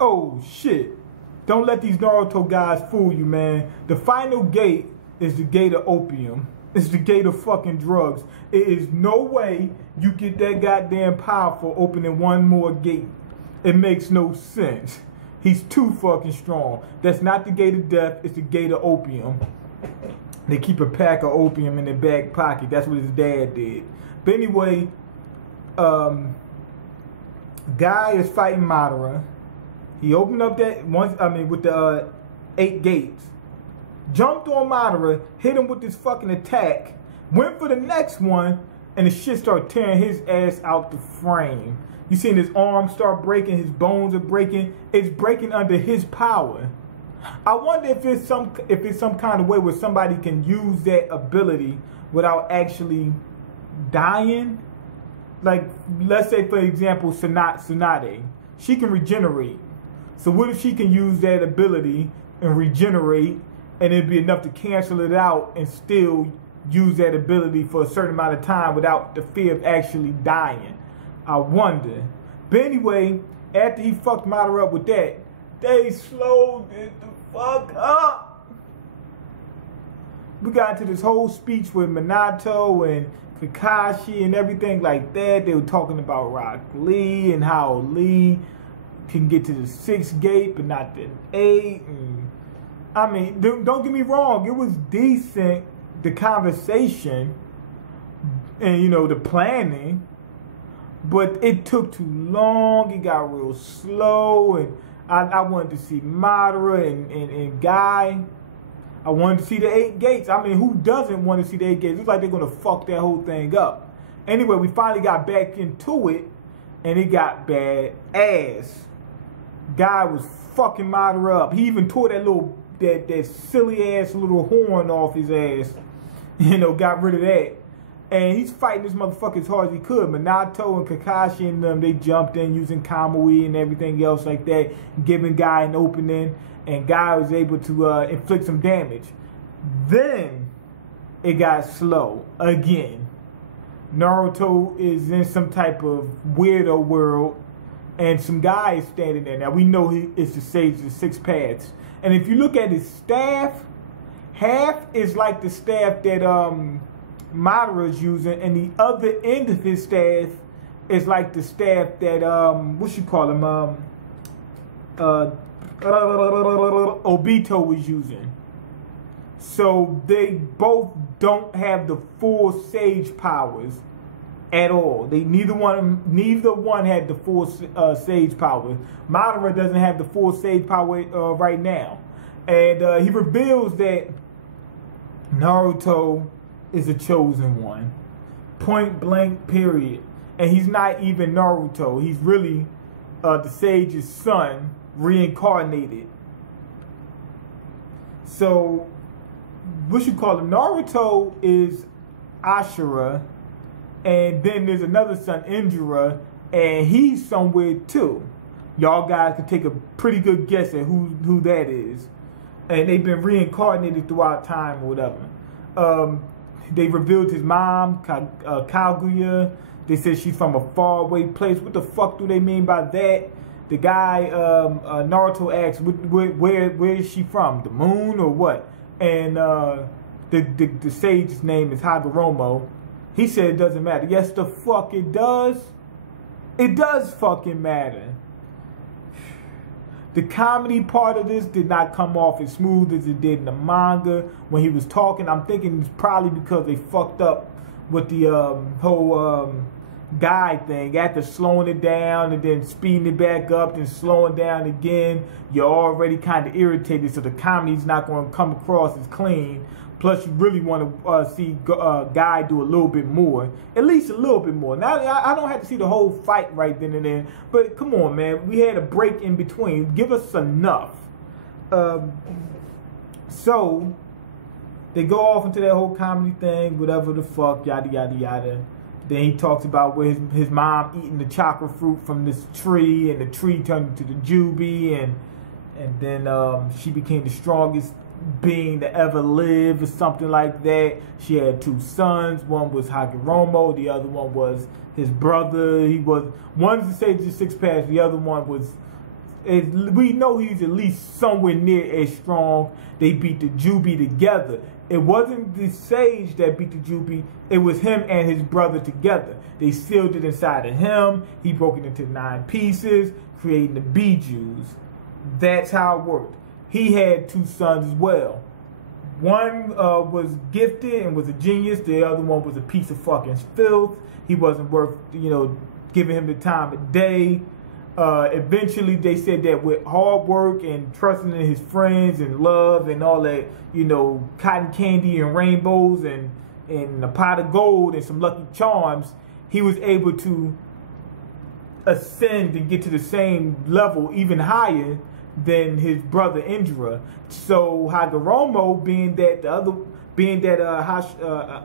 Oh shit. Don't let these Naruto guys fool you, man. The final gate is the gate of opium. It's the gate of fucking drugs. It is no way you get that goddamn powerful opening one more gate. It makes no sense. He's too fucking strong. That's not the gate of death. It's the gate of opium. They keep a pack of opium in their back pocket. That's what his dad did. But anyway, guy is fighting Madara. He opened up that with the 8 gates. Jumped on Madara, hit him with this fucking attack. Went for the next one, and the shit started tearing his ass out the frame. You seen his arms start breaking, his bones are breaking. It's breaking under his power. I wonder if it's some kind of way where somebody can use that ability without actually dying. Like, let's say for example, Tsunade. She can regenerate. So what if she can use that ability and regenerate, and it'd be enough to cancel it out and still use that ability for a certain amount of time without the fear of actually dying? I wonder. But anyway, after he fucked Madara up with that, they slowed it the fuck up. We got into this whole speech with Minato and Kakashi and everything like that. They were talking about Rock Lee and how Lee can get to the 6th gate but not the 8. And I mean, don't get me wrong, it was decent, the conversation and, you know, the planning, but it took too long. It got real slow, and I wanted to see Madara and Guy. I wanted to see the 8 gates. I mean, who doesn't want to see the 8 gates? It's like they're going to fuck that whole thing up. Anyway, we finally got back into it, and it got bad ass. Guy was fucking Madara up. He even tore that silly ass little horn off his ass. You know, got rid of that. And he's fighting this motherfucker as hard as he could. Minato and Kakashi and them, they jumped in using Kamui and everything else like that, giving Guy an opening, and Guy was able to inflict some damage. Then it got slow again. Naruto is in some type of weirdo world, and some guy is standing there. Now we know he is the sage of the 6 paths. And if you look at his staff, half is like the staff that Madara is using, and the other end of his staff is like the staff that Obito was using. So they both don't have the full sage powers at all. Neither one had the full sage power. Madara doesn't have the full sage power right now, and he reveals that Naruto is a chosen one, point blank, period. And he's not even Naruto. He's really the sage's son reincarnated. So Naruto is Ashura, and then there's another son, Indra, and he's somewhere too. Y'all guys can take a pretty good guess at who that is. And they've been reincarnated throughout time or whatever. They revealed his mom, Kaguya. They said she's from a faraway place. What the fuck do they mean by that? The guy, Naruto asks, where is she from? The moon or what? And the sage's name is Hagoromo. He said it doesn't matter. Yes, the fuck it does. It does fucking matter. The comedy part of this did not come off as smooth as it did in the manga. When he was talking, I'm thinking it's probably because they fucked up with the whole guy thing. After slowing it down and then speeding it back up, then slowing down again, you're already kind of irritated, so the comedy's not going to come across as clean. Plus, you really want to see Guy do a little bit more. At least a little bit more. Now, I don't have to see the whole fight right then and there. But come on, man. We had a break in between. Give us enough. So, they go off into that whole comedy thing, whatever the fuck, yada, yada, yada. Then he talks about where his mom eating the chakra fruit from this tree, and the tree turned into the Jubi, and then she became the strongest being to ever live or something like that. She had 2 sons. One was Hagoromo, the other one was his brother. One was the sage of the 6 paths, the other one was we know he's at least somewhere near as strong. They beat the Jubi together. It wasn't the Sage that beat the Jubi. It was him and his brother together. They sealed it inside of him. He broke it into 9 pieces, creating the Bijus. That's how it worked. He had 2 sons as well. One was gifted and was a genius. The other one was a piece of fucking filth. He wasn't worth, giving him the time of day. Eventually, they said that with hard work and trusting in his friends and love and all that, cotton candy and rainbows and a pot of gold and some lucky charms, he was able to ascend and get to the same level, even higher than his brother Indra. So Hagoromo, being that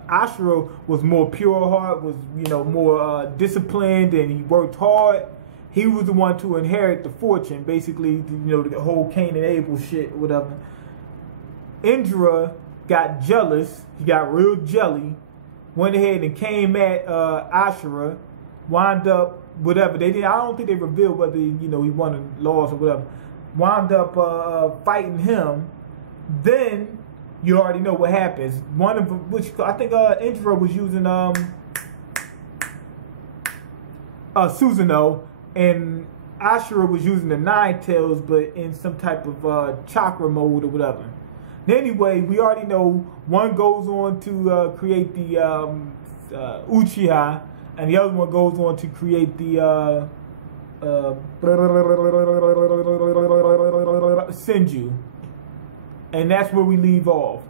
Ashura was more pure heart, was more disciplined, and he worked hard, he was the one to inherit the fortune, basically, the whole Cain and Abel shit or whatever. Indra got jealous. He got real jelly. Went ahead and came at Ashura. Wound up, whatever. They didn't. I don't think they revealed whether he won the laws or whatever. Wound up fighting him. Then you already know what happens. One of them, which I think Indra was using Susanoo. And Ashura was using the 9 tails, but in some type of chakra mode or whatever. Anyway, we already know one goes on to create the Uchiha, and the other one goes on to create the Senju. And that's where we leave off.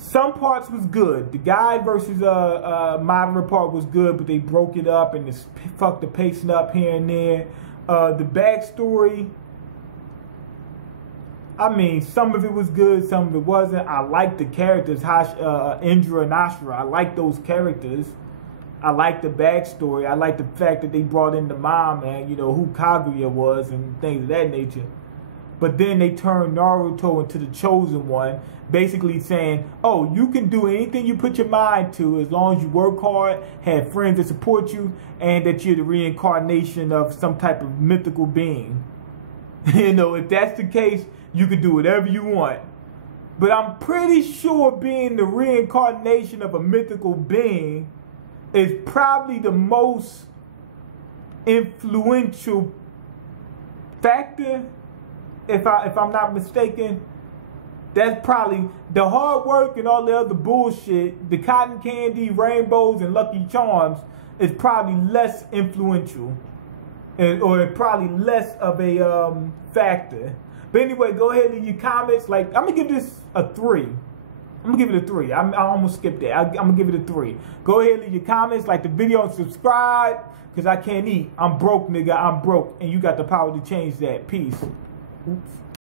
Some parts was good. The guy versus Madara part was good, but they broke it up and fucked the pacing up here and there. The backstory, I mean, some of it was good, some of it wasn't. I like the characters, Indra and Ashura. I like those characters. I like the backstory. I like the fact that they brought in the mom and, who Kaguya was and things of that nature. But then they turned Naruto into the chosen one, basically saying, oh, you can do anything you put your mind to as long as you work hard, have friends that support you, and that you're the reincarnation of some type of mythical being. If that's the case, you can do whatever you want. But I'm pretty sure being the reincarnation of a mythical being is probably the most influential factor. If I'm not mistaken, that's probably the hard work and all the other bullshit, the cotton candy, rainbows, and lucky charms is probably less influential, or probably less of a factor. But anyway, go ahead and leave your comments. Like, I'm gonna give this a 3. I'm gonna give it a 3. I almost skipped that. I'm gonna give it a 3. Go ahead and leave your comments, like the video, and subscribe, because I can't eat. I'm broke, nigga. I'm broke, and you got the power to change that. Peace. Oops.